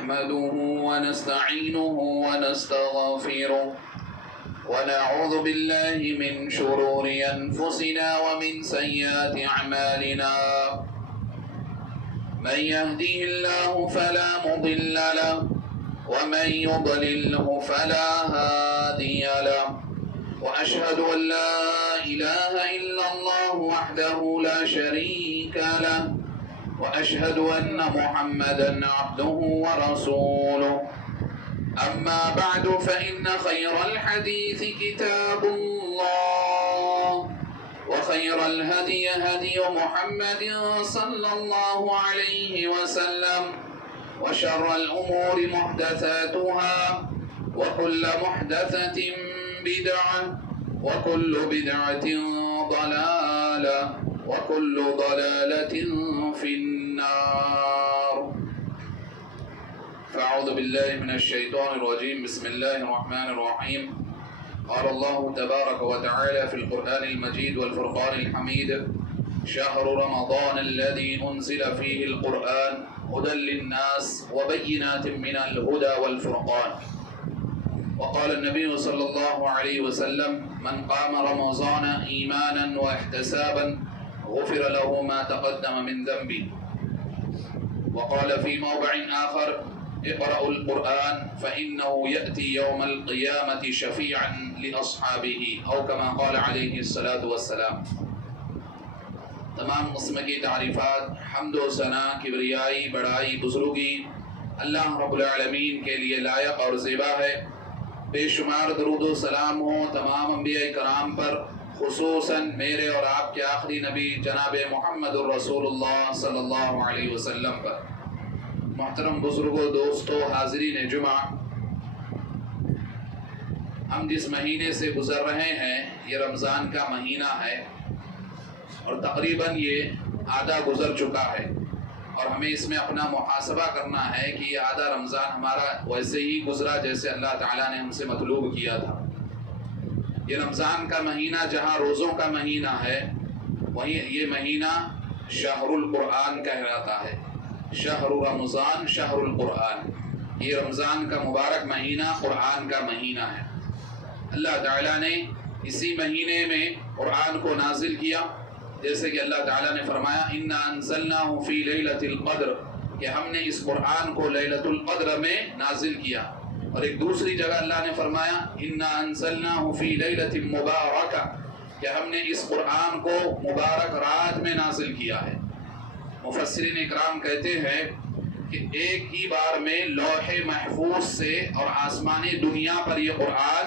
نحمده ونستعينه ونستغفره ونعوذ بالله من شرور أنفسنا ومن سيئات أعمالنا من يهده الله فلا مضل له ومن يضلله فلا هادي له وأشهد أن لا إله إلا الله وحده لا شريك له وأشهد أن محمدا عبده ورسوله أما بعد فإن خير الحديث كتاب الله وخير الهدي هدي محمد صلى الله عليه وسلم وشر الأمور محدثاتها وكل محدثة بدعة وكل بدعة ضلالة وكل ضلالة في النار. فأعوذ بالله من الشيطان الرجيم. بسم الله الرحمن الرحيم. قال الله تبارك وتعالى في القرآن المجيد والفرقان الحميد: شهر رمضان الذي أنزل فيه القرآن هدى للناس وبينات من الهدى والفرقان. وقال النبي صلى الله عليه وسلم: من قام رمضان إيمانا واحتسابا غفر له ما تقدم من ذنبه. وقال في موضع آخر: اقرأوا القرآن فإنه يأتي يوم القيامة شفيعا لأصحابه، أو كما قال عليه الصلاة والسلام. تمام قسم کی تعریفات، حمد و ثنا، کبریائی، بڑائی، بزرگی اللہ رب العالمین کے لیے لائق اور زیبا ہے. بے شمار درود و سلام ہو تمام انبیاء کرام پر، خصوصاً میرے اور آپ کے آخری نبی جناب محمد الرسول اللہ صلی اللہ علیہ وسلم پر. محترم بزرگوں، دوستوں، حاضرین جمعہ، ہم جس مہینے سے گزر رہے ہیں یہ رمضان کا مہینہ ہے اور تقریباً یہ آدھا گزر چکا ہے، اور ہمیں اس میں اپنا محاسبہ کرنا ہے کہ یہ آدھا رمضان ہمارا ویسے ہی گزرا جیسے اللہ تعالیٰ نے ہم سے مطلوب کیا تھا. یہ رمضان کا مہینہ جہاں روزوں کا مہینہ ہے، وہیں یہ مہینہ شہر القرآن کہلاتا ہے. شہر رمضان شہر القرآن، یہ رمضان کا مبارک مہینہ قرآن کا مہینہ ہے. اللہ تعالیٰ نے اسی مہینے میں قرآن کو نازل کیا، جیسے کہ اللہ تعالیٰ نے فرمایا: انا انزلناہ فی لیلۃ القدر، کہ ہم نے اس قرآن کو لیلۃ القدر میں نازل کیا. اور ایک دوسری جگہ اللہ نے فرمایا: انا انزلناہ فی لیلۃ مبارکہ، کہ ہم نے اس قرآن کو مبارک رات میں نازل کیا ہے. مفسرین اکرام کہتے ہیں کہ ایک ہی بار میں لوح محفوظ سے اور آسمانی دنیا پر یہ قرآن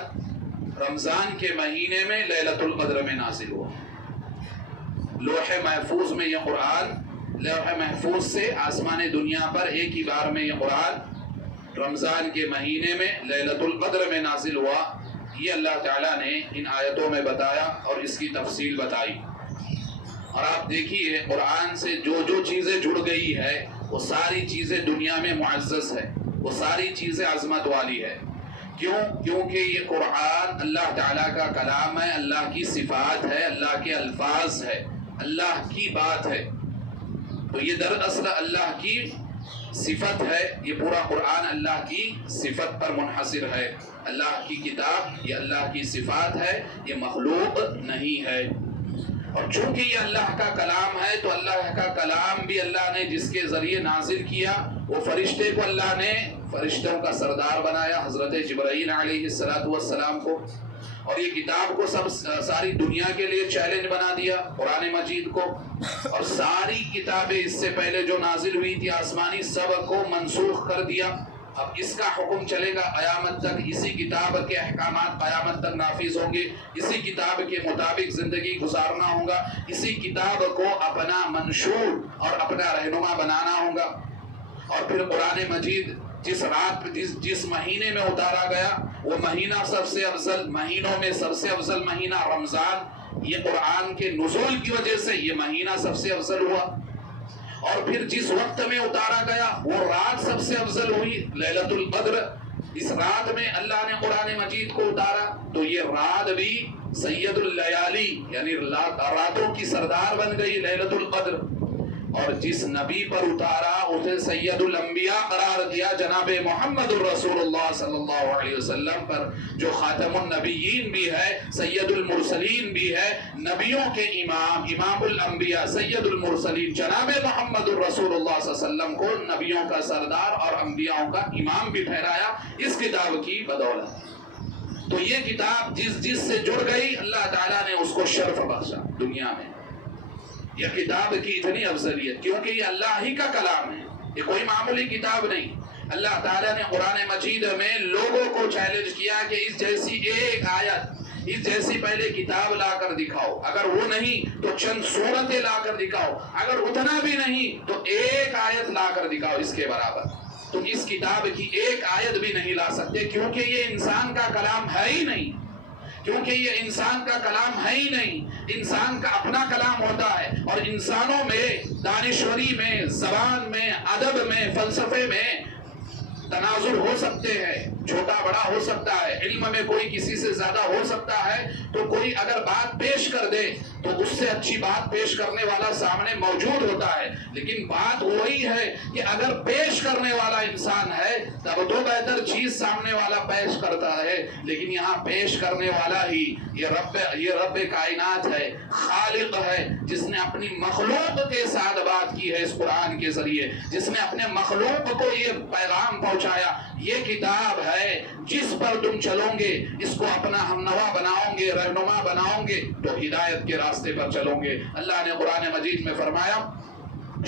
رمضان کے مہینے میں لیلۃ القدر میں نازل ہوا. لوح محفوظ میں یہ قرآن، لوح محفوظ سے آسمانی دنیا پر ایک ہی بار میں یہ قرآن رمضان کے مہینے میں لیلۃ القدر میں نازل ہوا. یہ اللہ تعالیٰ نے ان آیتوں میں بتایا اور اس کی تفصیل بتائی. اور آپ دیکھیے قرآن سے جو جو چیزیں جڑ گئی ہے وہ ساری چیزیں دنیا میں معزز ہے، وہ ساری چیزیں عظمت والی ہے. کیوں؟ کیونکہ یہ قرآن اللہ تعالیٰ کا کلام ہے، اللہ کی صفات ہے، اللہ کے الفاظ ہے، اللہ کی بات ہے. تو یہ دراصل اللہ کی صفت ہے. یہ پورا قرآن اللہ کی صفت پر منحصر ہے. اللہ کی کتاب یہ اللہ کی صفات ہے، یہ مخلوق نہیں ہے. اور چونکہ یہ اللہ کا کلام ہے تو اللہ کا کلام بھی اللہ نے جس کے ذریعے نازل کیا، وہ فرشتے کو اللہ نے فرشتوں کا سردار بنایا، حضرت جبرائیل علیہ السلام کو. اور یہ کتاب کو ساری دنیا کے لیے چیلنج بنا دیا، قرآن مجید کو. اور ساری کتابیں اس سے پہلے جو نازل ہوئی تھی آسمانی، سب کو منسوخ کر دیا. اب اس کا حکم چلے گا قیامت تک، اسی کتاب کے احکامات قیامت تک نافذ ہوں گے، اسی کتاب کے مطابق زندگی گزارنا ہوگا، اسی کتاب کو اپنا منشور اور اپنا رہنما بنانا ہوگا. اور پھر قرآن مجید جس رات جس مہینے میں اتارا گیا، وہ مہینہ سب سے افضل مہینوں میں سب سے افضل مہینہ رمضان، یہ قرآن کے نزول کی وجہ سے یہ مہینہ سب سے افضل ہوا. اور پھر جس وقت میں اتارا گیا وہ رات سب سے افضل ہوئی، لیلۃ القدر. اس رات میں اللہ نے قرآن مجید کو اتارا تو یہ رات بھی سید اللیالی یعنی راتوں کی سردار بن گئی لیلۃ القدر. اور جس نبی پر اتارا اسے سید الانبیاء قرار دیا، جناب محمد الرسول اللہ صلی اللہ علیہ وسلم پر، جو خاتم النبیین بھی ہے، سید المرسلین بھی ہے، نبیوں کے امام، امام الانبیاء، سید المرسلین جناب محمد الرسول اللہ صلی اللہ علیہ وسلم کو نبیوں کا سردار اور انبیاءوں کا امام بھی ٹھہرایا اس کتاب کی بدولت۔ تو یہ کتاب جس سے جڑ گئی، اللہ تعالیٰ نے اس کو شرف بخشا دنیا میں۔ یہ کتاب کی اتنی افضلیت، کیونکہ یہ اللہ ہی کا کلام ہے، یہ کوئی معمولی کتاب نہیں۔ اللہ تعالیٰ نے قرآن مجید میں لوگوں کو چیلنج کیا کہ اس جیسی ایک آیت، اس جیسی پہلے کتاب لا کر دکھاؤ، اگر وہ نہیں تو چند سورتیں لا کر دکھاؤ، اگر اتنا بھی نہیں تو ایک آیت لا کر دکھاؤ اس کے برابر۔ تم اس کتاب کی ایک آیت بھی نہیں لا سکتے، کیونکہ یہ انسان کا کلام ہے ہی نہیں، کیونکہ یہ انسان کا کلام ہے ہی نہیں۔ انسان کا اپنا کلام ہوتا ہے، اور انسانوں میں دانشوری میں، زبان میں، ادب میں، فلسفے میں تناظر ہو سکتے ہیں، چھوٹا بڑا ہو سکتا ہے، علم میں کوئی کسی سے زیادہ ہو سکتا ہے، تو کوئی اگر بات پیش کر دے تو اس سے اچھی بات پیش کرنے والا سامنے موجود ہوتا ہے، لیکن بات وہی ہے کہ اگر پیش کرنے والا انسان ہے تب تو بہتر چیز سامنے والا پیش کرتا ہے، لیکن یہاں پیش کرنے والا ہی یہ رب کائنات ہے، خالق ہے، جس نے اپنی مخلوق کے ساتھ بات کی ہے اس قرآن کے ذریعے، جس نے اپنے مخلوق کو یہ پیغام پہنچایا۔ یہ کتاب ہے جس پر تم چلو گے، اس کو اپنا ہمنوا بناؤ گے، رہنما بناؤ گے، تو ہدایت کے راستے پر چلو گے۔ اللہ نے قرآن مجید میں فرمایا،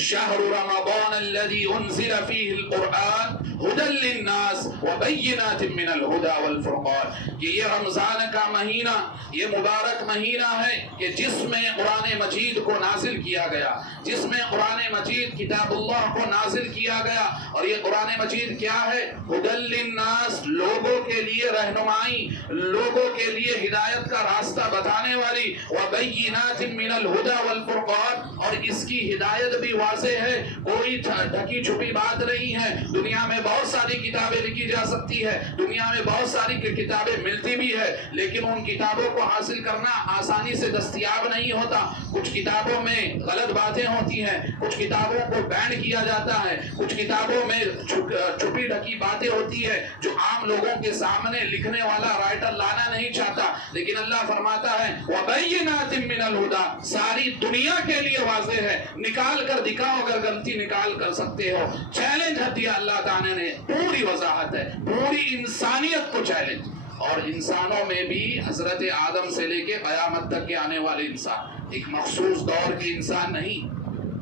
شہر رمضان الذي انزل فيه القرآن هدى للناس وبينات من الهدى والفرقان، کہ یہ رمضان کا مہینہ، یہ مبارک مہینہ ہے کہ جس میں قرآن مجید کو نازل کیا گیا، جس میں قرآن مجید کتاب اللہ کو نازل کیا گیا۔ اور یہ قرآن مجید کیا ہے؟ هدى للناس، لوگوں کے لیے رہنمائی، لوگوں کے لیے ہدایت کا راستہ بتانے والی، وبينات من الهدى والفرقان، اور اس کی ہدایت بھی واضح ہے، کوئی ڈھکی چھپی بات نہیں ہے۔ دنیا میں بہت ساری کتابیں لکھی جا سکتی ہے، دنیا میں بہت ساری کتابیں ملتی بھی ہے، لیکن ان کتابوں کو حاصل کرنا آسانی سے دستیاب نہیں ہوتا۔ کچھ کتابوں میں غلط باتیں ہوتی ہیں، کچھ کتابوں کو بین کیا جاتا ہے، کچھ کتابوں میں چھپی ڈھکی باتیں ہوتی ہے جو عام لوگوں کے سامنے لکھنے والا رائٹر لانا نہیں چاہتا، لیکن اللہ فرماتا ہے وَبَيِّنَاتٍ مِّنَ الْهُدَى، ساری دنیا کے لیے واضح ہے، نکال کر دکھاؤ، اگر غلطی نکال کر سکتے ہو۔ چیلنج دیا اللہ تعالیٰ نے، پوری وضاحت ہے، پوری انسانیت کو چیلنج۔ اور انسانوں میں بھی حضرت آدم سے لے کے قیامت تک کے آنے والے انسان، ایک مخصوص دور کے انسان نہیں،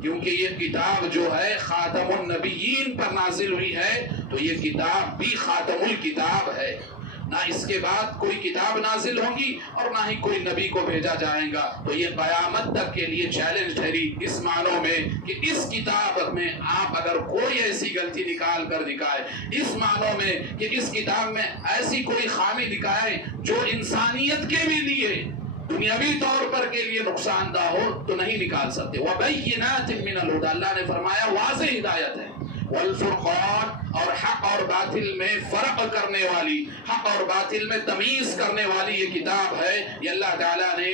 کیونکہ یہ کتاب جو ہے خاتم النبیین پر نازل ہوئی ہے، تو یہ کتاب بھی خاتم الکتاب ہے۔ نہ اس کے بعد کوئی کتاب نازل ہوگی اور نہ ہی کوئی نبی کو بھیجا جائے گا، تو یہ قیامت تک کے لیے چیلنج ٹھہری، اس معنوں میں کہ اس کتاب میں آپ اگر کوئی ایسی غلطی نکال کر دکھائے، اس معنوں میں کہ اس کتاب میں ایسی کوئی خامی دکھائے جو انسانیت کے بھی لیے دنیاوی طور پر کے لیے نقصان دہ ہو، تو نہیں نکال سکتے۔ وَبَيِّنَاتٍ مِّنَ الْهُدَى، اللہ نے فرمایا واضح ہدایت ہے، والفرقان، اور حق اور باطل میں فرق کرنے والی، حق اور باطل میں تمیز کرنے والی یہ کتاب ہے۔ یہ اللہ تعالیٰ نے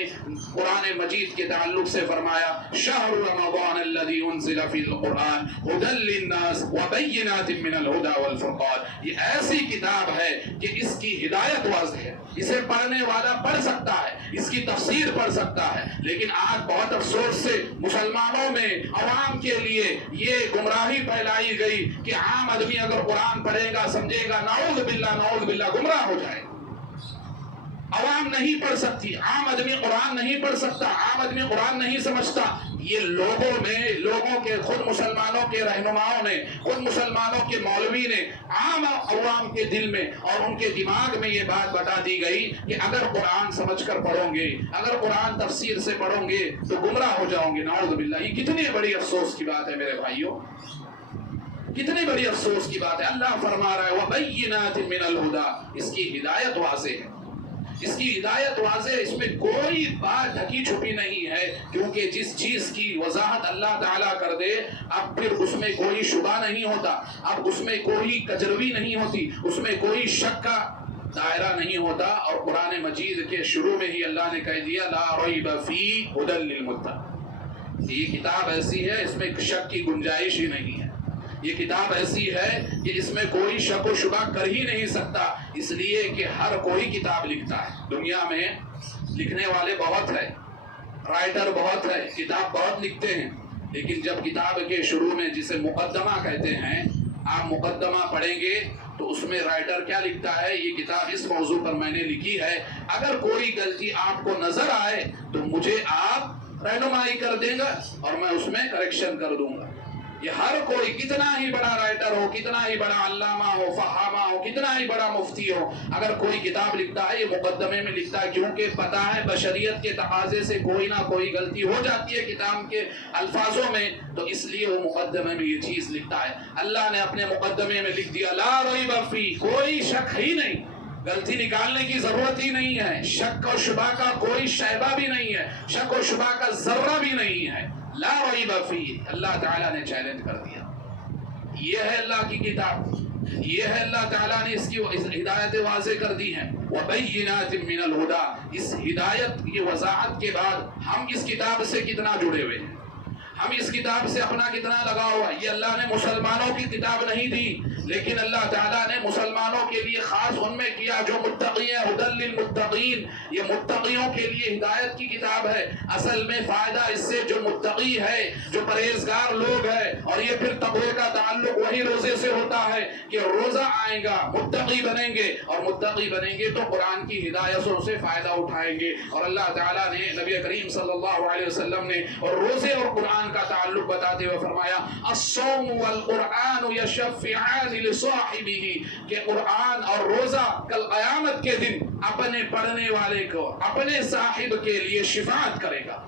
قرآن مجید کے تعلق سے فرمایا، شہر رمضان الذي انزل فيه القرآن هدى للناس وبينات من الهدى والفرقان، یہ ایسی کتاب ہے کہ اس کی ہدایت واضح ہے، اسے پڑھنے والا پڑھ سکتا ہے، اس کی تفسیر پڑھ سکتا ہے، لیکن آج بہت افسوس سے مسلمانوں میں عوام کے لیے یہ گمراہی پھیلائی گئی کہ عام آدمی اگر قرآن پڑھے گا، سمجھے گا، نعوذ باللہ گمراہ ہو جائے۔ عوام نہیں پڑھ سکتی، عام آدمی قرآن نہیں پڑھ سکتا، عام آدمی قرآن نہیں سمجھتا۔ یہ لوگوں کے خود مسلمانوں کے رہنماؤں نے، خود مسلمانوں کے مولوی نے عام عوام کے دل میں اور ان کے دماغ میں یہ بات بتا دی گئی کہ اگر قرآن سمجھ کر پڑھو گے، اگر قرآن تفسیر سے پڑھو گے تو گمراہ ہو جاؤ گے، نعوذ باللہ۔ یہ کتنی بڑی افسوس کی بات ہے میرے بھائیوں، کتنی بڑی افسوس کی بات ہے۔ اللہ فرما رہا ہے وَبَيِّنَاتٍ مِّنَ الْهُدَى، اس کی ہدایت واضح ہے، اس کی ہدایت واضح ہے، اس میں کوئی بات ڈھکی چھپی نہیں ہے، کیونکہ جس چیز کی وضاحت اللہ تعالیٰ کر دے اب پھر اس میں کوئی شبہ نہیں ہوتا، اب اس میں کوئی کجروی نہیں ہوتی، اس میں کوئی شک کا دائرہ نہیں ہوتا۔ اور قرآن مجید کے شروع میں ہی اللہ نے کہہ دیا لا ریب فیہ ھدی للمتقین، یہ کتاب ایسی ہے اس میں شک کی گنجائش ہی نہیں ہے. یہ کتاب ایسی ہے کہ اس میں کوئی شک و شبہ کر ہی نہیں سکتا، اس لیے کہ ہر کوئی کتاب لکھتا ہے. دنیا میں لکھنے والے بہت ہیں، رائٹر بہت ہے، کتاب بہت لکھتے ہیں، لیکن جب کتاب کے شروع میں جسے مقدمہ کہتے ہیں، آپ مقدمہ پڑھیں گے تو اس میں رائٹر کیا لکھتا ہے، یہ کتاب اس موضوع پر میں نے لکھی ہے، اگر کوئی غلطی آپ کو نظر آئے تو مجھے آپ رہنمائی کر دیں گا اور میں اس میں کریکشن کر دوں گا. یہ ہر کوئی کتنا ہی بڑا رائٹر ہو، کتنا ہی بڑا علامہ ہو، فہامہ ہو، کتنا ہی بڑا مفتی ہو، اگر کوئی کتاب لکھتا ہے یہ مقدمے میں لکھتا ہے، کیونکہ پتہ ہے بشریت کے تقاضے سے کوئی نہ کوئی غلطی ہو جاتی ہے کتاب کے الفاظوں میں، تو اس لیے وہ مقدمے میں یہ چیز لکھتا ہے. اللہ نے اپنے مقدمے میں لکھ دیا لا ریب فی، کوئی شک ہی نہیں، غلطی نکالنے کی ضرورت ہی نہیں ہے، شک و شبہ کا کوئی شائبہ بھی نہیں ہے، شک و شبہ کا ذرہ بھی نہیں ہے. لا ریب فی، اللہ تعالیٰ نے چیلنج کر دیا. یہ ہے اللہ کی کتاب، یہ ہے اللہ تعالیٰ نے اس کی ہدایت واضح کر دی ہیں. وَبَيِّنَاتٍ مِّنَ الْهُدَىٰ، اس ہدایت کی وضاحت کے بعد ہم اس کتاب سے کتنا جڑے ہوئے ہیں، ہم اس کتاب سے اپنا کتنا لگا ہوا ہے. یہ اللہ نے مسلمانوں کی کتاب نہیں دی، لیکن اللہ تعالیٰ نے مسلمانوں کے لیے خاص ان میں کیا جو متقی ہیں، ہدی للمتقین، یہ متقیوں کے لیے ہدایت کی کتاب ہے. اصل میں فائدہ اس سے جو متقی ہے، جو پرہیزگار لوگ ہیں، اور یہ پھر تقوی کا تعلق وہی روزے سے ہوتا ہے کہ روزہ آئے گا متقی بنیں گے، اور متقی بنیں گے تو قرآن کی ہدایتوں سے فائدہ اٹھائیں گے. اور اللہ تعالیٰ نے نبی کریم صلی اللہ علیہ وسلم نے اور روزے اور قرآن کا تعلق بتاتے ہوئے فرمایا الصوم والقرآن یشفعان لصاحبہ، کہ قرآن اور روزہ کل قیامت کے دن اپنے پڑھنے والے کو، اپنے صاحب کے لیے شفاعت کرے گا،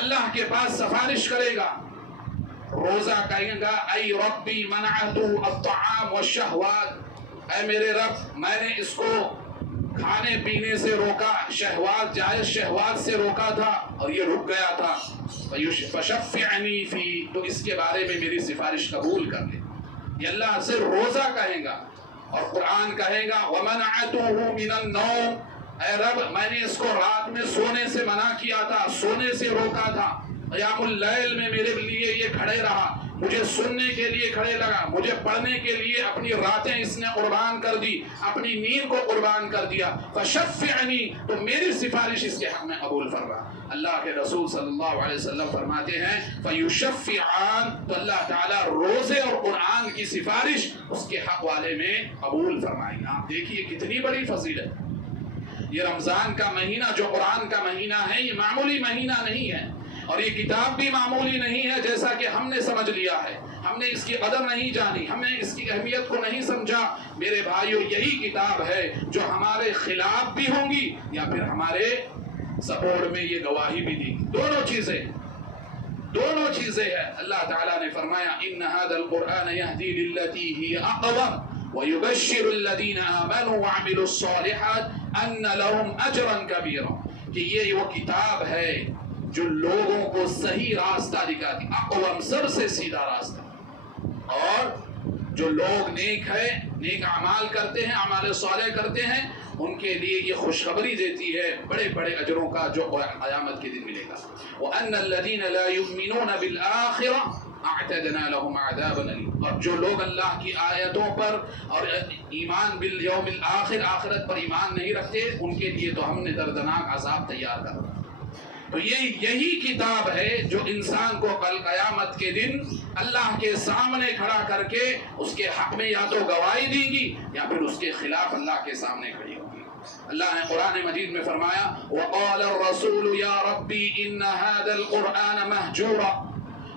اللہ کے پاس سفارش کرے گا. روزہ کہے گا ای ربی منعت الطعام والشہوات، اے میرے رب میں نے اس کو کھانے پینے سے روکا، شہوات جائز شہوات سے روکا تھا اور یہ رک گیا تھا، فشفعنی فی، تو اس کے بارے میں میری سفارش قبول کر لے. یہ اللہ سے روزہ کہے گا. اور قرآن کہے گا ومنعتہ من النوم، اے رب میں نے اس کو رات میں سونے سے منع کیا تھا، سونے سے روکا تھا. قیام اللیل میں میرے لیے یہ کھڑے رہا، مجھے سننے کے لیے کھڑے لگا، مجھے پڑھنے کے لیے اپنی راتیں اس نے قربان کر دی، اپنی نیند کو قربان کر دیا. فشفعنی، تو میری سفارش اس کے حق میں قبول فرما. اللہ کے رسول صلی اللہ علیہ وسلم فرماتے ہیں فیشفعان، تو اللہ تعالیٰ روزے اور قرآن کی سفارش اس کے حق والے میں قبول فرمائیں. آپ دیکھیے کتنی بڑی فضیلت. یہ رمضان کا مہینہ جو قرآن کا مہینہ ہے، یہ معمولی مہینہ نہیں ہے، اور یہ کتاب بھی معمولی نہیں ہے جیسا کہ ہم نے سمجھ لیا ہے. ہم نے اس کی قدر نہیں جانی، ہم نے اس کی اہمیت کو نہیں سمجھا. میرے بھائیو یہی کتاب ہے جو ہمارے خلاف بھی ہوں گی یا پھر ہمارے سپورٹ میں یہ گواہی بھی دی. دونوں چیزیں ہیں. اللہ تعالیٰ نے فرمایا ان هذا القرآن يهدي للتي هي اقوم ويبشر الذين آمنوا وعملوا الصالحات ان لهم اجرا كبيرا، کہ یہ وہ کتاب ہے جو لوگوں کو صحیح راستہ دکھاتی، اقوم سب سے سیدھا راستہ، اور جو لوگ نیک ہے، نیک اعمال کرتے ہیں، اعمال صالح کرتے ہیں، ان کے لیے یہ خوشخبری دیتی ہے بڑے بڑے اجروں کا جو قیامت کے دن ملے گا. وَأَنَّ الَّذِينَ لَا يُؤْمِنُونَ بِالْآخِرَةِ أَعْتَدْنَا لَهُمْ عَذَابًا أَلِيمًا، اور جو لوگ اللہ کی آیتوں پر اور ایمان بالیوم الآخر، آخرت پر ایمان نہیں رکھتے، ان کے لیے تو ہم نے دردناک عذاب تیار کر رکھا. تو یہی کتاب ہے جو انسان کو کل قیامت کے دن اللہ کے سامنے کھڑا کر کے اس کے حق میں یا تو گواہی دیں گی یا پھر اس کے خلاف اللہ کے سامنے کھڑی ہوگی. اللہ نے قرآن مجید میں فرمایا وقال الرسول یا ربی ان هذا القرآن مہجورا،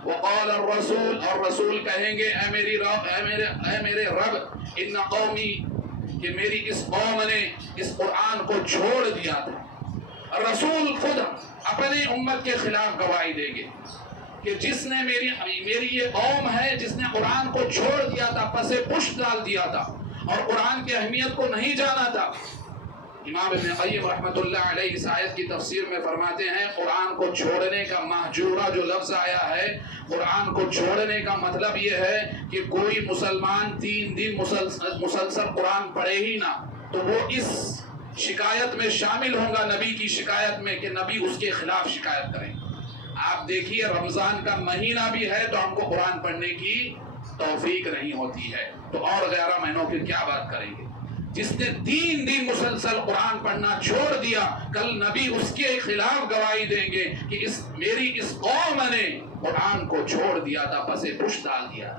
وقال الرسول، اور رسول کہیں گے اے میرے رب ان قومی، کہ میری اس قوم نے اس قرآن کو چھوڑ دیا تھا. رسول خود اپنے امت کے خلاف گواہی دیں گے کہ جس نے میری یہ قوم ہے جس نے قرآن کو چھوڑ دیا تھا، پسے پشت ڈال دیا تھا اور قرآن کی اہمیت کو نہیں جانا تھا. امام ابن قیم رحمۃ اللہ علیہ اس آیت کی تفسیر میں فرماتے ہیں قرآن کو چھوڑنے کا، مہجورہ جو لفظ آیا ہے، قرآن کو چھوڑنے کا مطلب یہ ہے کہ کوئی مسلمان 3 دن مسلسل قرآن پڑھے ہی نہ، تو وہ اس شکایت میں شامل ہوں گا، نبی کی شکایت میں، کہ نبی اس کے خلاف شکایت کریں. آپ دیکھیے رمضان کا مہینہ بھی ہے تو ہم کو قرآن پڑھنے کی توفیق نہیں ہوتی ہے، تو اور 11 مہینوں کی کیا بات کریں گے؟ جس نے 3 دن مسلسل قرآن پڑھنا چھوڑ دیا، کل نبی اس کے خلاف گواہی دیں گے کہ میری اس قوم نے قرآن کو چھوڑ دیا تھا، پسے پش ڈال دیا۔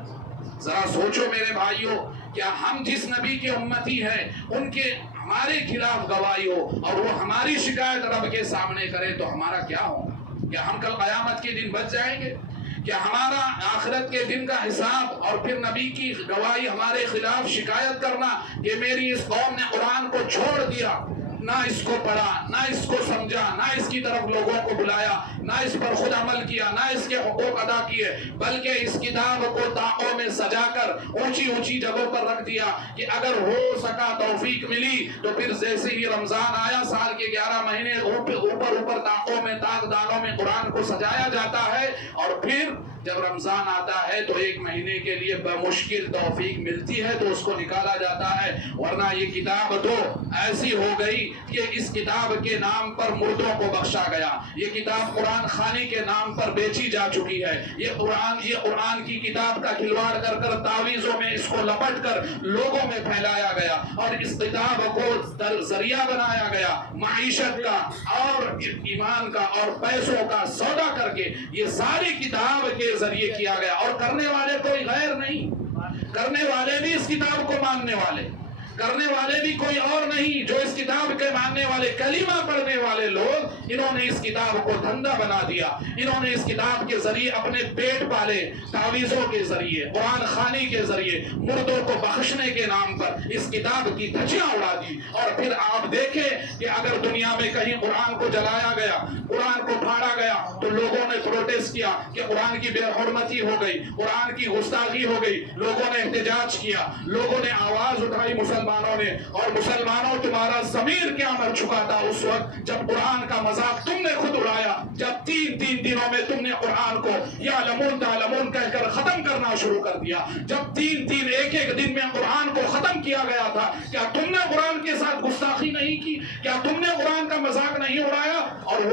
ذرا سوچو میرے بھائیوں، کیا ہم جس نبی کے امتی ہیں ان کے ہمارے خلاف گواہی ہو اور وہ ہماری شکایت رب کے سامنے کرے تو ہمارا کیا ہوگا؟ کیا ہم کل قیامت کے دن بچ جائیں گے؟ کیا ہمارا آخرت کے دن کا حساب اور پھر نبی کی گواہی ہمارے خلاف شکایت کرنا کہ میری اس قوم نے قرآن کو چھوڑ دیا، نہ اس کو پڑھا، نہ اس کو سمجھا، نہ اس کی طرف لوگوں کو بلایا، نہ اس پر خود عمل کیا، نہ اس کے حقوق ادا کیے، بلکہ اس کتاب کو تاقوں میں سجا کر اونچی اونچی جگہوں پر رکھ دیا کہ اگر ہو سکا توفیق ملی تو پھر جیسے ہی رمضان آیا سال کے 11 مہینے اوپر تاقوں میں تاق دانوں میں قرآن کو سجایا جاتا ہے، اور پھر جب رمضان آتا ہے تو 1 مہینے کے لیے بمشکل توفیق ملتی ہے تو اس کو نکالا جاتا ہے، ورنہ یہ کتاب تو ایسی ہو گئی کہ اس کتاب کے نام پر مردوں کو بخشا گیا، یہ کتاب قرآن خوانی کے نام پر بیچی جا چکی ہے، یہ قرآن کی کتاب کا کھلواڑ کر کر تعویذوں میں اس کو لپٹ کر لوگوں میں پھیلایا گیا، اور اس کتاب کو ذریعہ بنایا گیا معیشت کا اور ایمان کا اور پیسوں کا سودا کر کے، یہ ساری کتاب کے ذریعے کیا گیا، اور کرنے والے کوئی غیر نہیں، کرنے والے بھی اس کتاب کو ماننے والے، کرنے والے بھی کوئی اور نہیں، جو اس کتاب کے ماننے والے کلمہ پڑھنے والے لوگ، انہوں نے اس کتاب کو دھندا بنا دیا، انہوں نے اس کتاب کے ذریعے اپنے پیٹ پالے، تعویذوں کے ذریعے، قرآن خوانی کے ذریعے، مردوں کو بخشنے کے نام پر اس کتاب کی دھجیاں اڑا دی، اور پھر آپ دیکھیں کہ اگر دنیا میں کہیں قرآن کو جلایا گیا، قرآن کو پھاڑا گیا تو لوگوں نے پروٹیسٹ کیا کہ قرآن کی بے حرمتی ہو گئی، قرآن کی گستاخی ہو گئی، لوگوں نے احتجاج کیا، لوگوں نے آواز اٹھائی مسلمانوں نے، اور مسلمانوں تمہارا ضمیر کیا مر چکا تھا اس وقت جب قرآن کا مذاق تم نے خود اڑایا، جب 3 دنوں میں تم نے قرآن کو یعلمون تعلمون کہہ کر ختم کرنا شروع کر دیا، جب 3 ایک دن میں قرآن کو ختم کیا گیا تھا، کیا تم نے قرآن کے ساتھ گستاخی نہیں کی؟ کیا تم نے قرآن کا مذاق نہیں اڑایا؟ اور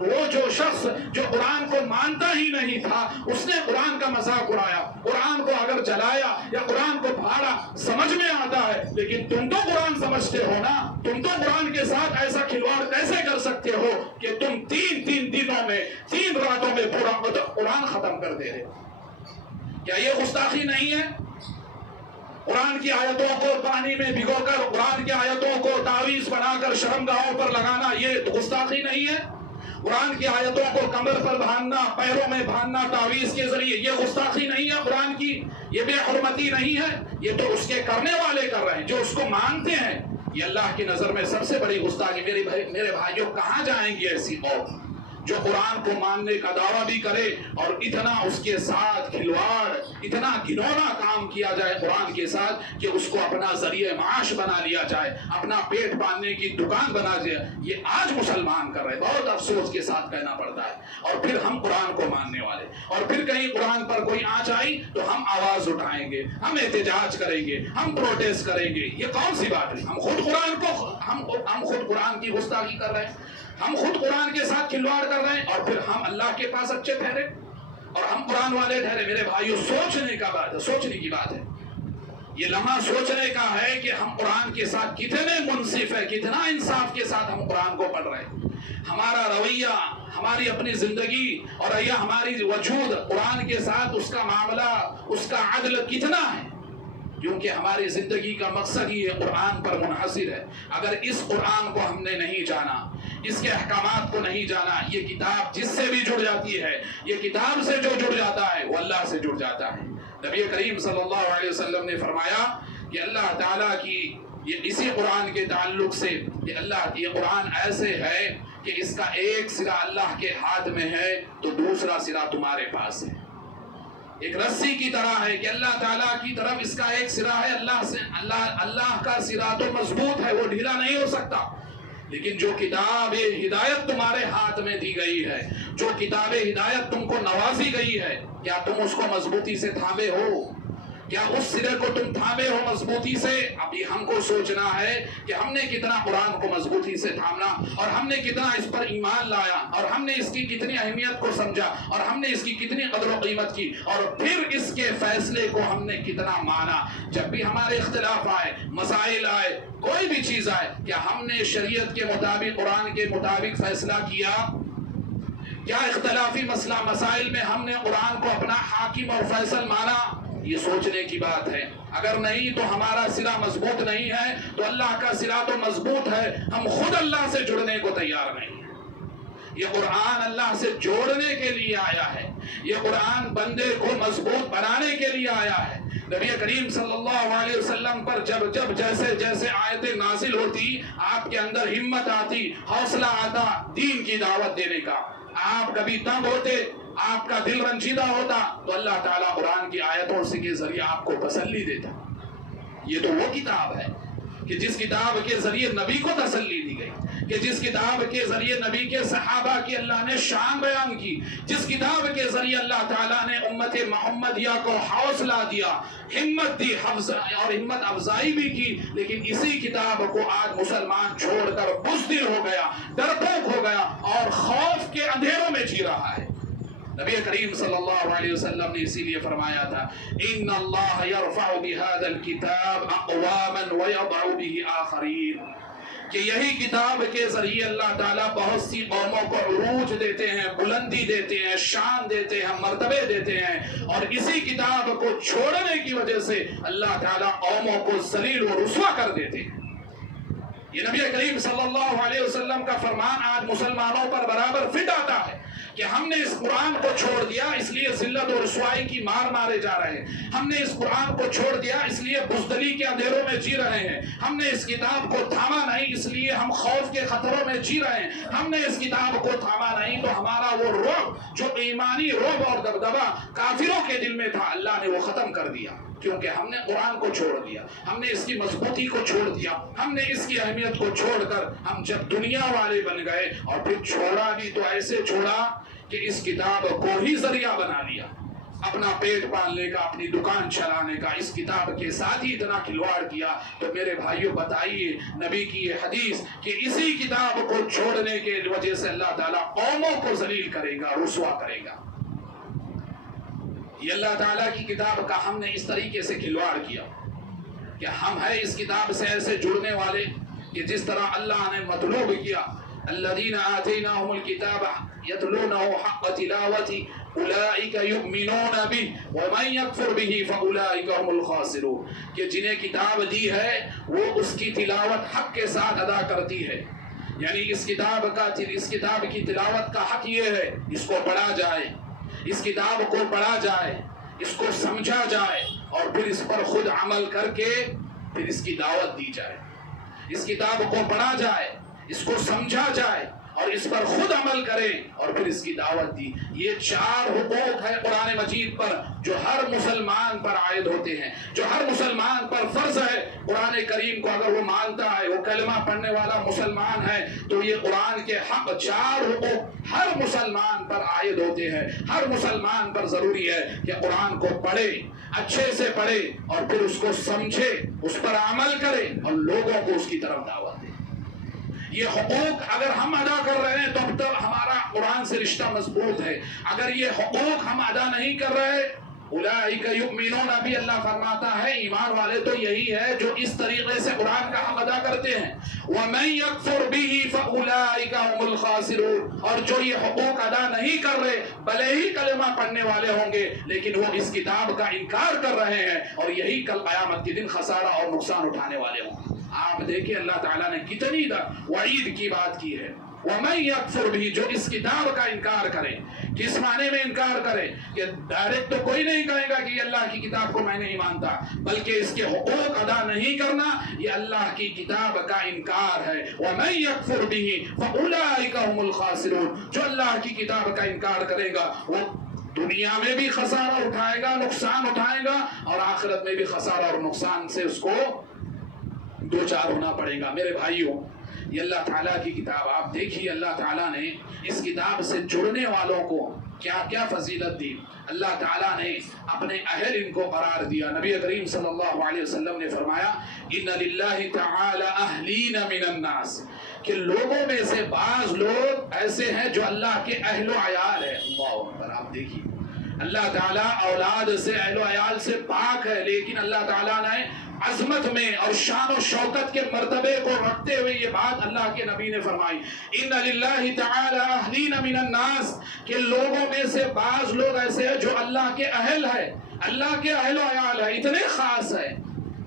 وہ جو شخص جو قرآن کو مانتا ہی نہیں تھا اس نے قرآن کا مذاق اڑایا، قرآن کو اگر جلایا یا قرآن کو پھاڑا سمجھ میں آتا ہے، لیکن تم تو قرآن سمجھتے ہو نا، تم تو قرآن کے ساتھ ایسا کھلواڑ کیسے کر سکتے ہو کہ تم 3 دنوں میں 3 راتوں میں پورا قرآن ختم کر دے رہے؟ کیا یہ گستاخی نہیں ہے؟ قرآن کی آیتوں کو پانی میں بھگو کر، قرآن کی آیتوں کو تعویذ بنا کر شرمگاہوں پر لگانا یہ گستاخی نہیں ہے؟ قرآن کی آیتوں کو کمر پر باندھنا، پیروں میں باندھنا تعویذ کے ذریعے، یہ گستاخی نہیں ہے قرآن کی؟ یہ بے حرمتی نہیں ہے؟ یہ تو اس کے کرنے والے کر رہے ہیں جو اس کو مانتے ہیں، یہ اللہ کی نظر میں سب سے بڑی گستاخی۔ میرے بھائیوں، کہاں جائیں گے ایسی قوم جو قرآن کو ماننے کا دعویٰ بھی کرے اور اتنا اس کے ساتھ کھلواڑ، اتنا گھنونا کام کیا جائے قرآن کے ساتھ کہ اس کو اپنا ذریعہ معاش بنا لیا جائے، اپنا پیٹ پالنے کی دکان بنا جائے؟ یہ آج مسلمان کر رہے، بہت افسوس کے ساتھ کہنا پڑتا ہے، اور پھر ہم قرآن کو ماننے والے، اور پھر کہیں قرآن پر کوئی آنچ آئی تو ہم آواز اٹھائیں گے، ہم احتجاج کریں گے، ہم پروٹیسٹ کریں گے۔ یہ کون سی بات ہے؟ ہم خود قرآن کی گستاخی کر رہے ہیں، ہم خود قرآن کے ساتھ کھلواڑ کر رہے ہیں، اور پھر ہم اللہ کے پاس اچھے ٹھہرے اور ہم قرآن والے ٹھہرے۔ میرے بھائیوں، سوچنے کا بات ہے، سوچنے کی بات ہے، یہ لمحہ سوچنے کا ہے کہ ہم قرآن کے ساتھ کتنے منصف ہے، کتنا انصاف کے ساتھ ہم قرآن کو پڑھ رہے ہیں، ہمارا رویہ، ہماری اپنی زندگی اور یا ہماری وجود قرآن کے ساتھ، اس کا معاملہ، اس کا عدل کتنا ہے؟ کیونکہ ہماری زندگی کا مقصد ہی قرآن پر منحصر ہے۔ اگر اس قرآن کو ہم نے نہیں جانا، اس کے احکامات کو نہیں جانا، یہ کتاب جس سے بھی جڑ جاتی ہے، یہ کتاب سے جو جڑ جاتا ہے وہ اللہ سے جڑ جاتا ہے۔ نبی کریم صلی اللہ علیہ وسلم نے فرمایا کہ اللہ تعالیٰ کی یہ اسی قرآن کے تعلق سے یہ قرآن ایسے ہے کہ اس کا ایک سرا اللہ کے ہاتھ میں ہے تو دوسرا سرا تمہارے پاس ہے، ایک رسی کی طرح ہے کہ اللہ تعالیٰ کی طرف اس کا ایک سرا ہے، اللہ کا سرا تو مضبوط ہے، وہ ڈھیلا نہیں ہو سکتا، لیکن جو کتاب ہدایت تمہارے ہاتھ میں دی گئی ہے، جو کتاب ہدایت تم کو نوازی گئی ہے، کیا تم اس کو مضبوطی سے تھامے ہو؟ کیا اس سرے کو تم تھامے ہو مضبوطی سے؟ ابھی ہم کو سوچنا ہے کہ ہم نے کتنا قرآن کو مضبوطی سے تھامنا، اور ہم نے کتنا اس پر ایمان لایا، اور ہم نے اس کی کتنی اہمیت کو سمجھا، اور ہم نے اس کی کتنی قدر و قیمت کی، اور پھر اس کے فیصلے کو ہم نے کتنا مانا۔ جب بھی ہمارے اختلاف آئے، مسائل آئے، کوئی بھی چیز آئے، کیا ہم نے شریعت کے مطابق، قرآن کے مطابق فیصلہ کیا؟ کیا اختلافی مسئلہ مسائل میں ہم نے قرآن کو اپنا حاکم اور فیصل مانا؟ یہ سوچنے کی بات ہے۔ اگر نہیں تو ہمارا سرا مضبوط نہیں ہے، تو اللہ کا سرا تو مضبوط ہے، ہم خود اللہ سے جڑنے کو تیار نہیں ہیں۔ یہ قرآن اللہ سے جوڑنے کے لیے آیا ہے، یہ قرآن بندے کو مضبوط بنانے کے لیے آیا ہے۔ نبی کریم صلی اللہ علیہ وسلم پر جب جیسے جیسے آیتیں نازل ہوتی، آپ کے اندر ہمت آتی، حوصلہ آتا دین کی دعوت دینے کا۔ آپ کبھی تنگ ہوتے، آپ کا دل رنجیدہ ہوتا، تو اللہ تعالیٰ قرآن کی آیتوں سے کے ذریعے آپ کو تسلی دیتا۔ یہ تو وہ کتاب ہے کہ جس کتاب کے ذریعے نبی کو تسلی دی گئی، کہ جس کتاب کے ذریعے نبی کے صحابہ کی اللہ نے شان بیان کی، جس کتاب کے ذریعے اللہ تعالیٰ نے امت محمدیہ کو حوصلہ دیا، ہمت دی، اور ہمت افزائی بھی کی۔ لیکن اسی کتاب کو آج مسلمان چھوڑ کر بزدل ہو گیا، ڈرپوک ہو گیا، اور خوف کے اندھیروں میں جی رہا ہے۔ نبی کریم صلی اللہ علیہ وسلم نے اسی لیے فرمایا تھا، ان اللہ یرفع بهذا الکتاب اقواما ویضع به آخرین، کہ یہی کتاب کے ذریعے اللہ تعالیٰ بہت سی قوموں کو عروج دیتے ہیں، بلندی دیتے ہیں، شان دیتے ہیں، مرتبے دیتے ہیں، اور اسی کتاب کو چھوڑنے کی وجہ سے اللہ تعالیٰ قوموں کو ذلیل و رسوا کر دیتے ہیں۔ یہ نبی کریم صلی اللہ علیہ وسلم کا فرمان آج مسلمانوں پر برابر فٹ آتا ہے کہ ہم نے اس قرآن کو چھوڑ دیا، اس لیے ذلت و رسوائی کی مار مارے جا رہے ہیں۔ ہم نے اس قرآن کو چھوڑ دیا، اس لیے بزدلی کے اندھیروں میں جی رہے ہیں۔ ہم نے اس کتاب کو تھاما نہیں، اس لیے ہم خوف کے خطروں میں جی رہے ہیں۔ ہم نے اس کتاب کو تھاما نہیں تو ہمارا وہ رعب، جو ایمانی رعب اور دبدبہ کافروں کے دل میں تھا، اللہ نے وہ ختم کر دیا، کیونکہ ہم نے قرآن کو چھوڑ دیا، ہم نے اس کی مضبوطی کو چھوڑ دیا، ہم نے اس کی اہمیت کو چھوڑ کر ہم جب دنیا والے بن گئے، اور پھر چھوڑا بھی تو ایسے چھوڑا کہ اس کتاب کو ہی ذریعہ بنا لیا اپنا پیٹ پالنے کا، اپنی دکان چلانے کا، اس کتاب کے ساتھ ہی اتنا کھلواڑ کیا۔ تو میرے بھائیوں بتائیے، نبی کی یہ حدیث کہ اسی کتاب کو چھوڑنے کے وجہ سے اللہ تعالیٰ قوموں کو ذلیل کرے گا، رسوا کرے گا۔ یہ اللہ تعالیٰ کی کتاب کا ہم نے اس طریقے سے کھلواڑ کیا کہ ہم ہیں اس کتاب سے ایسے جڑنے والے کہ جس طرح اللہ نے مطلوب کیا، الذین آتیناہم الکتاب یتلونہ حق تلاوتی اولئک یؤمنون بہ ومن یکفر بہ فاولئک هم الخاسرون، کہ جنہیں کتاب دی ہے وہ اس کی تلاوت حق کے ساتھ ادا کرتی ہے۔ یعنی اس کتاب کی تلاوت کا حق یہ ہے، اس کو پڑھا جائے، اس کتاب کو پڑھا جائے، اس کو سمجھا جائے، اور پھر اس پر خود عمل کر کے پھر اس کی دعوت دی جائے۔ اس کتاب کو پڑھا جائے، اس کو سمجھا جائے، اور اس پر خود عمل کرے، اور پھر اس کی دعوت دی۔ یہ 4 حقوق ہے قرآن مجید پر جو ہر مسلمان پر عائد ہوتے ہیں، جو ہر مسلمان پر فرض ہے۔ قرآن کریم کو اگر وہ مانتا ہے، وہ کلمہ پڑھنے والا مسلمان ہے، تو یہ قرآن کے حق 4 حقوق ہر مسلمان پر عائد ہوتے ہیں۔ ہر مسلمان پر ضروری ہے کہ قرآن کو پڑھے، اچھے سے پڑھے، اور پھر اس کو سمجھے، اس پر عمل کرے، اور لوگوں کو اس کی طرف دعوت دے۔ یہ حقوق اگر ہم ادا کر رہے ہیں تو اب تک ہمارا قرآن سے رشتہ مضبوط ہے۔ اگر یہ حقوق ہم ادا نہیں کر رہے، اولئک یؤمنون بھی اللہ فرماتا ہے ایمان والے تو یہی ہے جو اس طریقے سے قرآن کا حق ادا کرتے ہیں۔ وَمَن يَكْفُرْ بِهِ فَأُولَئِكَ هُمُ الْخَاسِرُونَ، اور جو یہ حقوق ادا نہیں کر رہے، بھلے ہی کلمہ پڑھنے والے ہوں گے لیکن وہ اس کتاب کا انکار کر رہے ہیں، اور یہی کل قیامت کے دن خسارہ اور نقصان اٹھانے والے ہوں گے۔ آپ دیکھیں اللہ تعالیٰ نے کتنی وعید کی بات کی ہے۔ وَمَن يَكْفُرْ بِهِ، جو اس کتاب کا انکار کرے، کس معنی میں انکار کرے کہ ڈائریکٹ تو کوئی نہیں کہے گا کہ یہ اللہ کی کتاب کو میں نہیں مانتا، بلکہ اس کے حقوق ادا نہیں کرنا یہ اللہ کی کتاب کا انکار ہے۔ وَمَن يَكْفُرْ بِهِ فَأُولَئِكَ هُمُ الْخَاسِرُونَ، جو اللہ کی کتاب کا انکار کرے گا وہ دنیا میں بھی خسارہ اٹھائے گا، نقصان اٹھائے گا، اور آخرت میں بھی خسارہ اور نقصان سے اس کو دوچار ہونا پڑے گا۔ میرے بھائیوں، یہ اللہ تعالیٰ کی کتاب آپ دیکھیے، اللہ تعالیٰ نے اس کتاب سے جڑنے والوں کو کیا کیا فضیلت دی. اللہ تعالیٰ نے اپنے اہل ان کو قرار دیا. نبی کریم صلی اللہ علیہ وسلم نے فرمایا ان للہ تعالی اہلین من الناس، کہ لوگوں میں سے بعض لوگ ایسے ہیں جو اللہ کے اہل و عیال ہے. اللہ اکبر. آپ دیکھیے اللہ تعالیٰ اولاد سے اہل و عیال سے پاک ہے، لیکن اللہ تعالیٰ نے عظمت میں اور شان و شوکت کے مرتبے کو رکھتے ہوئے یہ بات اللہ کے نبی نے فرمائی ان للہ تعالی اہلین من الناس، کہ لوگوں میں سے بعض لوگ ایسے ہیں جو اللہ کے اہل ہے، اللہ کے اہل و عیال ہے، اتنے خاص ہے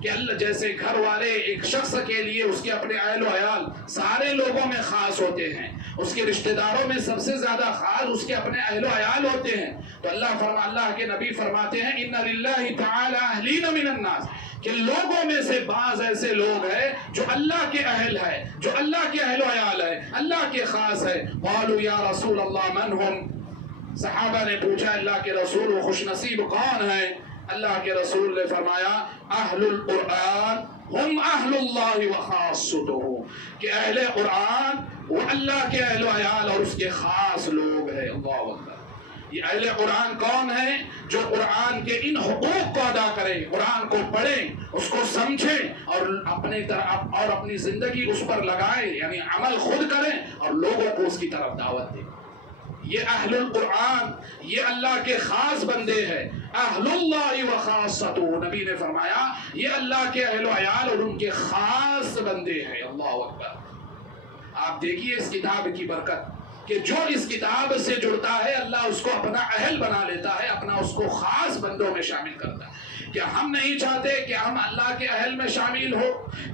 کہ اللہ جیسے گھر والے ایک شخص کے لیے اس کے اپنے اہل و عیال سارے لوگوں میں خاص ہوتے ہیں، اس کے رشتہ داروں میں سب سے زیادہ خاص اس کے اپنے اہل و عیال ہوتے ہیں. تو اللہ کے نبی فرماتے ہیں ان للہ تعالی اہلین من الناس، کہ لوگوں میں سے بعض ایسے لوگ ہیں جو اللہ کے اہل ہے، جو اللہ کے اہل و عیال ہے، اللہ کے خاص ہے. قالوا یا رسول اللہ من ہم، صحابہ نے پوچھا اللہ کے رسول وہ خوش نصیب کون ہے؟ اللہ کے رسول نے فرمایا اہل القرآن ہم اہل اللہ وخاصتہ، کہ اہل قرآن وہ اللہ کے اہل و عیال اور اس کے خاص لوگ ہیں. اللہ اکبر. یہ اہل قرآن کون ہیں؟ جو قرآن کے ان حقوق کو ادا کریں، قرآن کو پڑھیں، اس کو سمجھیں اور اپنی زندگی اس پر لگائیں، یعنی عمل خود کریں اور لوگوں کو اس کی طرف دعوت دیں. یہ اہل القرآن یہ اللہ کے خاص بندے ہیں. اہل اللہ وخاصتہ، نبی نے فرمایا یہ اللہ کے اہل و عیال اور ان کے خاص بندے ہیں. اللہ اکبر. آپ دیکھیے اس کتاب کی برکت کہ جو اس کتاب سے جڑتا ہے اللہ اس کو اپنا اہل بنا لیتا ہے، اپنا اس کو خاص بندوں میں شامل کرتا ہے. کیا ہم نہیں چاہتے کہ ہم اللہ کے اہل میں شامل ہو؟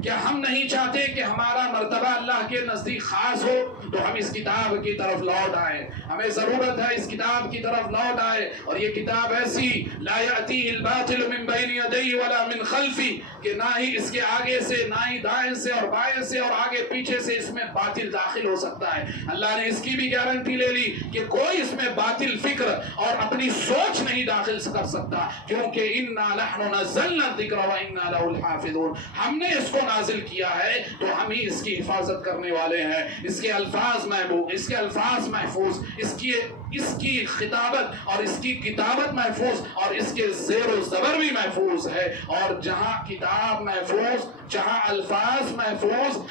کیا ہم نہیں چاہتے کہ ہمارا مرتبہ اللہ کے نزدیک خاص ہو؟ تو ہم اس کتاب کی طرف لوٹ آئیں. ہمیں ضرورت ہے اس کتاب کی طرف لوٹ آئے. اور یہ کتاب ایسی لا یأتیہ الباطل من بین یدیہ ولا من خلفہ، کہ نہ ہی اس کے آگے سے، نہ ہی دائیں سے اور بائیں سے اور آگے پیچھے سے اس میں باطل داخل ہو سکتا ہے. اللہ نے اس کی بھی گارنٹی لے لی کہ کوئی اس میں باطل فکر اور اپنی سوچ نہیں داخل کر سکتا، کیونکہ انا نحن نزلنا الذکر وانا لہ الحافظون، ہم نے اس کو نازل کیا ہے تو ہم ہی اس کی حفاظت کرنے والے ہیں. اس کے الفاظ محبوب، اس کے الفاظ محفوظ، اس کی خطابت اور اس کی کتابت محفوظ اور اس کے زیر و زبر بھی محفوظ ہے. اور جہاں کتاب محفوظ، جہاں الفاظ محفوظ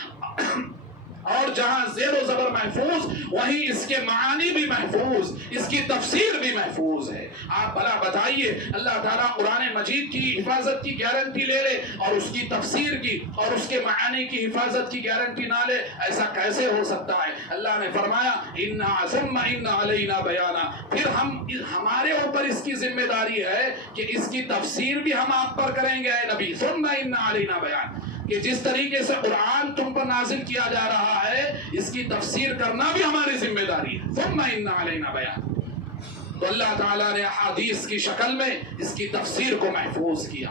اور جہاں زیر و زبر محفوظ، وہیں اس کے معانی بھی محفوظ، اس کی تفسیر بھی محفوظ ہے. آپ بھلا بتائیے اللہ تعالیٰ قرآن مجید کی حفاظت کی گارنٹی لے لے اور اس کی تفسیر کی اور اس کے معانی کی حفاظت کی گارنٹی نہ لے؟ ایسا کیسے ہو سکتا ہے؟ اللہ نے فرمایا ثم ان علینا بیانا، پھر ہمارے اوپر اس کی ذمہ داری ہے کہ اس کی تفسیر بھی ہم آپ پر کریں گے. اے نبی ثم ان علینا بیان، کہ جس طریقے سے قرآن تم پر نازل کیا جا رہا ہے اس کی تفسیر کرنا بھی ہماری ذمہ داری ہے. ثم ان علینا بیان. تو اللہ تعالیٰ نے احادیث کی شکل میں اس کی تفسیر کو محفوظ کیا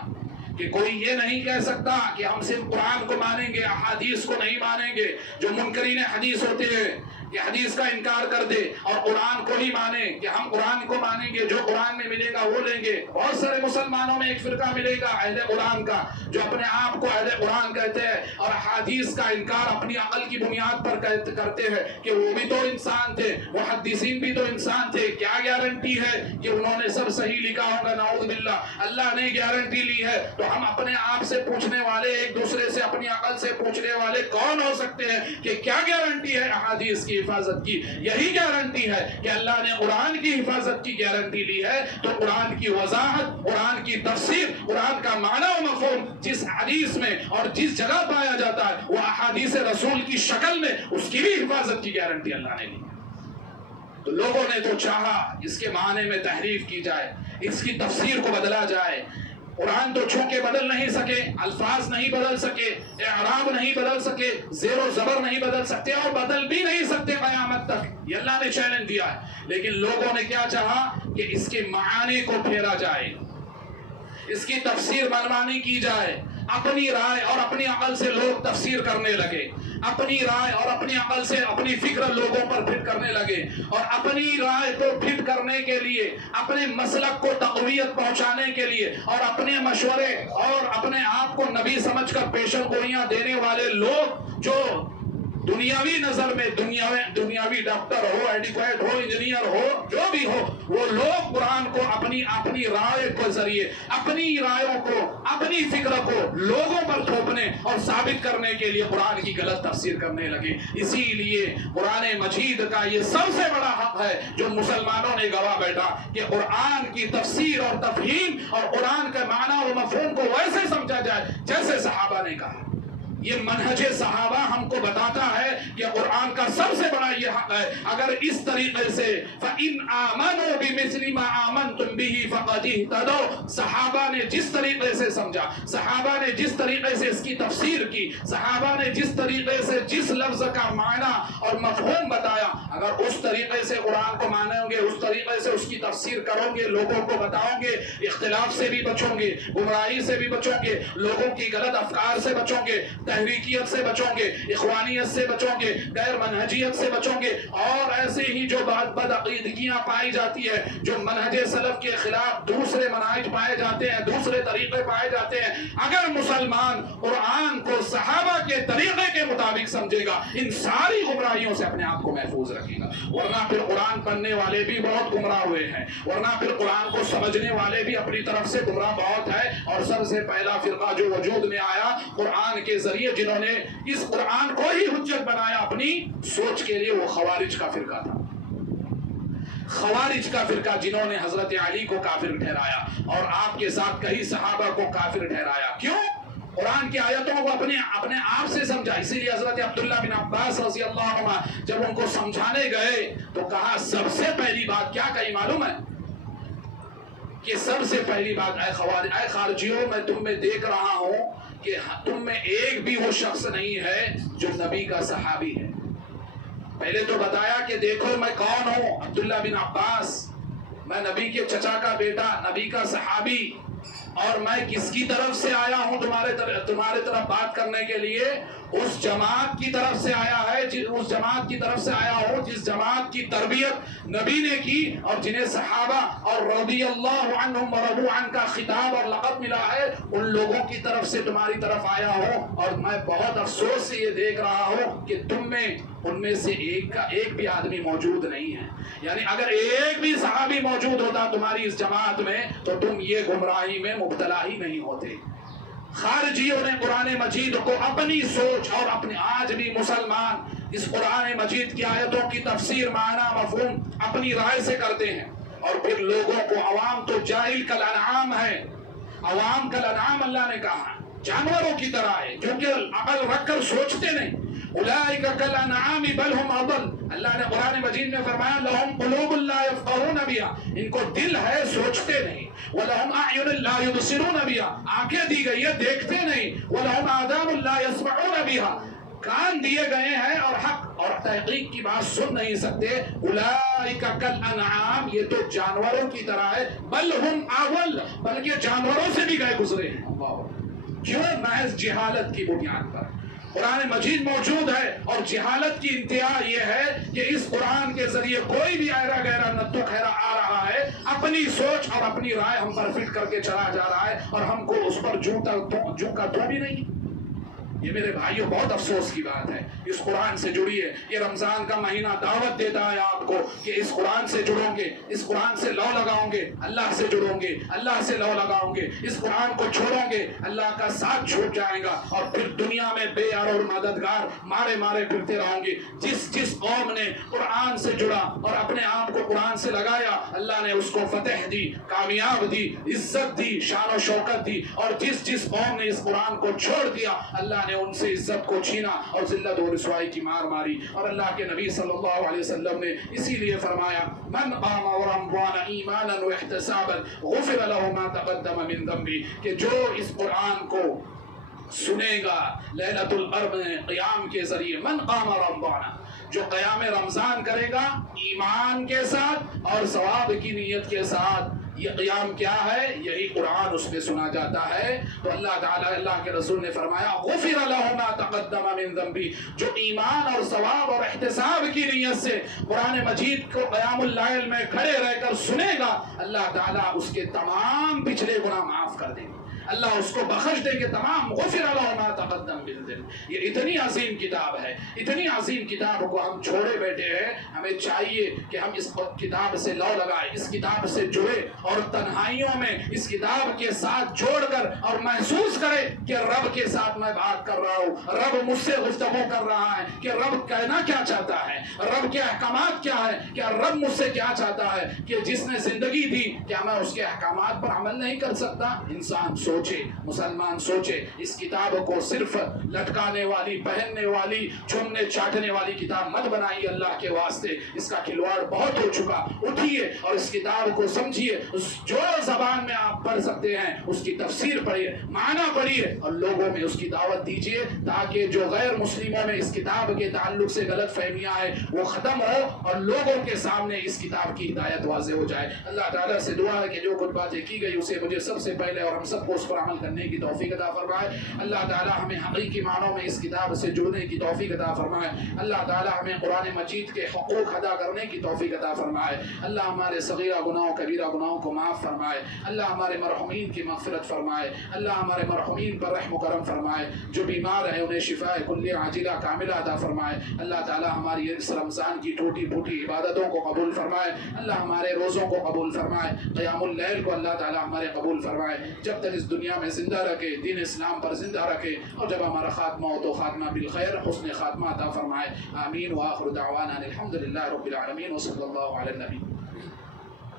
کہ کوئی یہ نہیں کہہ سکتا کہ ہم صرف قرآن کو مانیں گے، احادیث کو نہیں مانیں گے. جو منکرین حدیث ہوتے ہیں کہ حدیث کا انکار کر دے اور قرآن کو ہی مانے کہ ہم قرآن کو مانیں گے، جو قرآن میں ملے گا وہ لیں گے. بہت سارے مسلمانوں میں ایک فرقہ ملے گا اہل قرآن کا، جو اپنے آپ کو اہل قرآن کہتے ہیں اور حدیث کا انکار اپنی عقل کی بنیاد پر کرتے ہیں کہ وہ بھی تو انسان تھے، محدثین بھی تو انسان تھے. کیا گارنٹی ہے کہ انہوں نے سب صحیح لکھا ہوگا؟ نعوذ باللہ. اللہ نے گارنٹی لی ہے تو ہم اپنے آپ سے پوچھنے والے، ایک دوسرے سے اپنی عقل سے پوچھنے والے کون ہو سکتے ہیں کہ کیا گارنٹی ہے احادیث کی حفاظت کی؟ یہی گارنٹی ہے کہ اللہ نے قرآن کی حفاظت کی گارنٹی لی ہے. تو قرآن کی وضاحت، قرآن کی تفسیر، قرآن کا معنی و مفہوم جس حدیث میں اور جس جگہ پایا جاتا ہے وہ احادیث رسول کی شکل میں اس کی بھی حفاظت کی گارنٹی اللہ نے لی. تو لوگوں نے تو چاہا اس کے معنی میں تحریف کی جائے، اس کی تفسیر کو بدلا جائے. قرآن تو چھو کے بدل نہیں سکے، الفاظ نہیں بدل سکے، اعراب نہیں بدل سکے، زیر و زبر نہیں بدل سکتے اور بدل بھی نہیں سکتے قیامت تک. یہ اللہ نے چیلنج دیا ہے. لیکن لوگوں نے کیا چاہا کہ اس کے معانی کو پھیرا جائے، اس کی تفسیر منمانی کی جائے. اپنی رائے اور اپنی عقل سے لوگ تفسیر کرنے لگے، اپنی رائے اور اپنی عقل سے اپنی فکر لوگوں پر فٹ کرنے لگے اور اپنی رائے کو فٹ کرنے کے لیے، اپنے مسلک کو تقویت پہنچانے کے لیے اور اپنے مشورے اور اپنے آپ کو نبی سمجھ کر پیشن گوئیاں دینے والے لوگ جو دنیاوی نظر میں دنیاوی ڈاکٹر ہو، ایڈوکیٹ ہو، انجینئر ہو، جو بھی ہو، وہ لوگ قرآن کو اپنی رائے کے ذریعے، اپنی رائےوں کو، اپنی فکر کو لوگوں پر تھوپنے اور ثابت کرنے کے لیے قرآن کی غلط تفسیر کرنے لگے۔ اسی لیے قرآن مجید کا یہ سب سے بڑا حق ہے جو مسلمانوں نے گوا بیٹھا کہ قرآن کی تفسیر اور تفہیم اور قرآن کے معنی و مفہوم کو ویسے سمجھا جائے جیسے صحابہ نے کہا۔ یہ منہج صحابہ ہم کو بتاتا ہے کہ قرآن کا سب سے بڑا یہ حق ہے، اگر اس طریقے سے فَإِنْ آمَنُوا بِمِثْلِ مَا آمَنْتُمْ بِهِ فَقَدِ اهْتَدَوْا، صحابہ نے جس طریقے سے سمجھا، صحابہ نے جس طریقے سے اس کی تفسیر کی، صحابہ نے جس طریقے سے جس لفظ کا معنی اور مفہوم بتایا، اگر اس طریقے سے قرآن کو مانیں گے، اس طریقے سے اس کی تفسیر کرو گے، لوگوں کو بتاؤ گے، اختلاف سے بھی بچو گے، گمراہی سے بھی بچو گے، لوگوں کی غلط افکار سے بچو گے، تحریکیت سے بچوں گے، اخوانیت سے بچوں گے، غیر منہجیت سے بچوں گے، اور ایسے ہی جو بد عقیدگیاں پائی جاتی ہے، جو منہج سلف کے خلاف دوسرے منہج پائے جاتے ہیں، دوسرے طریقے پائے جاتے ہیں، اگر مسلمان قرآن کو صحابہ کے طریقے کے مطابق سمجھے گا، ان ساری گمراہیوں سے اپنے آپ کو محفوظ رکھے گا۔ ورنہ پھر قرآن پڑھنے والے بھی بہت گمراہ ہوئے ہیں، ورنہ پھر قرآن کو سمجھنے والے بھی اپنی طرف سے گمراہ بہت ہے، اور سب سے پہلا فرقہ جو وجود میں آیا قرآن کے ذریعے، جنہوں نے اس قرآن کو ہی حجت بنایا اپنی سوچ کے لیے، وہ خوارج کا فرقہ تھا۔ خوارج کا فرقہ جنہوں نے حضرت علی کو کافر ٹھہرایا اور آپ کے ساتھ کئی صحابہ کو کافر ٹھہرایا۔ کیوں؟ قرآن کی آیتوں کو اپنے آپ سے سمجھا۔ اسی لیے حضرت عبداللہ بن عباس رضی اللہ عنہ جب ان کو سمجھانے گئے تو کہا، سب سے پہلی بات کیا کہی معلوم ہے؟ کہ سب سے پہلی بات، اے خارجیوں، میں تم میں دیکھ رہا ہوں کہ تم میں ایک بھی وہ شخص نہیں ہے جو نبی کا صحابی ہے۔ پہلے تو بتایا کہ دیکھو میں کون ہوں، عبداللہ بن عباس، میں نبی کے چچا کا بیٹا، نبی کا صحابی، اور میں کس کی طرف سے آیا ہوں تمہارے طرف بات کرنے کے لیے؟ اس جماعت کی طرف سے آیا ہے، اس جماعت کی طرف سے آیا ہوں جس جماعت کی تربیت نبی نے کی اور جنہیں صحابہ اور رضی اللہ عنہم ورضوا عنہ کا خطاب اور لقب ملا ہے، ان لوگوں کی طرف سے تمہاری طرف آیا ہوں، اور میں بہت افسوس سے یہ دیکھ رہا ہوں کہ تم میں ان میں سے ایک بھی آدمی موجود نہیں ہے۔ یعنی اگر ایک بھی صحابی موجود ہوتا تمہاری اس جماعت میں تو تم یہ گمراہی میں مبتلا ہی نہیں ہوتے۔ خارجیوں نے قرآن مجید کو اپنی سوچ، اور اپنے آج بھی مسلمان اس قرآن مجید کی آیتوں کی تفسیر، معنی، مفہوم اپنی رائے سے کرتے ہیں، اور پھر لوگوں کو، عوام تو جاہل کل انعام ہے، عوام کل انعام اللہ نے کہا جانوروں کی طرح ہے، جو کہ عقل رکھ کر سوچتے نہیں۔ اولئک کالانعام بل هم اضل، اللہ نے قرآن مجید میں فرمایا لہم قلوب لا یفقہون بها، ان کو دل ہے سوچتے نہیں، ولہم اعین لا یبصرون بها، آنکھیں دی گئی ہے دیکھتے نہیں، ولہم آذان لا یسمعون بها، کان دیے گئے ہیں اور حق اور تحقیق کی بات سن نہیں سکتے۔ اولئک کالانعام، یہ تو جانوروں کی طرح ہے، بل هم اضل، بلکہ جانوروں سے بھی گئے گزرے ہیں۔ کیوں؟ محض جہالت کی بنیاد پر قرآن مجید موجود ہے، اور جہالت کی انتہا یہ ہے کہ اس قرآن کے ذریعے کوئی بھی ایرا گہرا نتو خیرا آ رہا ہے، اپنی سوچ اور اپنی رائے ہم پر فٹ کر کے چلا جا رہا ہے، اور ہم کو اس پر جو کا تو بھی نہیں۔ یہ میرے بھائیوں بہت افسوس کی بات ہے۔ اس قرآن سے جڑیے، یہ رمضان کا مہینہ دعوت دیتا ہے آپ کو کہ اس قرآن سے جڑوں گے، اس قرآن سے لو لگاؤں گے، اللہ سے جڑوں گے، اللہ سے لو لگاؤں گے، اس قرآن کو چھوڑوں گے، اللہ کا ساتھ چھوٹ جائے گا، اور پھر دنیا میں بے یار اور مددگار مارے مارے پھرتے رہوں گے۔ جس قوم نے قرآن سے جڑا اور اپنے آپ کو قرآن سے لگایا، اللہ نے اس کو فتح دی، کامیاب دی، عزت دی، شان و شوکت دی، اور جس قوم نے اس قرآن کو چھوڑ دیا، اللہ نے ان سے عزت کو چھینا اور ذلت و رسوائی کی مار ماری۔ اور اللہ کے نبی صلی اللہ علیہ وسلم نے اسی لیے فرمایا، من قام رمضان ایمانا واحتسابا غفر له ما تقدم من ذنبه، کہ جو اس قرآن کو سنے گا لیلۃ القدر میں قیام کے ذریعے، من قام رمضان، جو قیام رمضان کرے گا ایمان کے ساتھ اور ثواب کی نیت کے ساتھ، یہ قیام کیا ہے؟ یہی قرآن اس میں سنا جاتا ہے۔ تو اللہ تعالیٰ، اللہ کے رسول نے فرمایا غفر له ما تقدم من ذنبی، جو ایمان اور ثواب اور احتساب کی نیت سے قرآن مجید کو قیام اللیل میں کھڑے رہ کر سنے گا، اللہ تعالیٰ اس کے تمام پچھلے گناہ معاف کر دیں گے۔ اللہ اس کو بخش دے کہ تمام غفر له ما تقدم من ذنب۔ یہ اتنی عظیم کتاب ہے، اتنی عظیم کتاب کو ہم چھوڑے بیٹھے ہیں۔ ہمیں چاہیے کہ ہم اس کتاب سے لو لگائیں، اس کتاب سے جڑے اور تنہائیوں میں اس کتاب کے ساتھ جوڑ کر اور محسوس کرے کہ رب کے ساتھ میں بات کر رہا ہوں، رب مجھ سے گفتگو کر رہا ہے کہ رب کہنا کیا چاہتا ہے، رب کے احکامات کیا ہے، کیا رب مجھ سے کیا چاہتا ہے، کہ جس نے زندگی دی کیا میں اس کے احکامات پر عمل نہیں کر سکتا؟ انسان سوچے، مسلمان سوچے، اس کتاب کو صرف لٹکانے والی، پہننے والی، چومنے چاٹنے والی کتاب مت بنائیے اللہ کے واسطے۔ اس کا کھلواڑ بہت ہو چکا۔ اٹھیے اور اس کتاب کو سمجھیے، جو زبان میں آپ پڑھ سکتے ہیں اس کی تفسیر پڑھیے، معنی پڑھیے اور لوگوں میں اس کی دعوت دیجیے، تاکہ جو غیر مسلموں میں اس کتاب کے تعلق سے غلط فہمیاں ہیں وہ ختم ہو اور لوگوں کے سامنے اس کتاب کی ہدایت واضح ہو جائے۔ اللہ تعالیٰ سے دعا ہے کہ جو کچھ باتیں کی گئی اسے مجھے سب سے پہلے اور ہم سب کو اس پر عمل کرنے کی توفیق عطا فرمائے۔ اللہ تعالیٰ ہمیں حقیقی معنوں میں اس کتاب سے جڑنے کی توفیق عطا فرمائے۔ اللہ تعالیٰ ہمیں قرآن مجید کے حقوق ادا کرنے کی توفیق عطا فرمائے۔ اللہ ہمارے صغیرہ گناہوں کبیرہ گناہوں کو معاف فرمائے۔ اللہ ہمارے مرحومین کی مغفرت فرمائے۔ اللہ ہمارے مرحومین پر رحم و کرم فرمائے۔ جو بیمار ہیں انہیں شفاء کلیہ عاجلہ کاملہ عطا فرمائے۔ اللہ تعالیٰ ہماری اس رمضان کی ٹوٹی پھوٹی عبادتوں کو قبول فرمائے۔ اللہ ہمارے روزوں کو قبول فرمائے۔ قیام اللیل کو اللہ تعالیٰ ہمارے قبول فرمائے۔ جب تک اس دنیا میں زندہ رکھے، دین اسلام پر زندہ رکھے، اور جب ہمارا خاتمہ ہو تو خاتمہ بالخیر، حسن خاتمہ عطا فرمائے۔ آمین وآخر دعوانا الحمدللہ رب العالمین وصلی اللہ علی النبی۔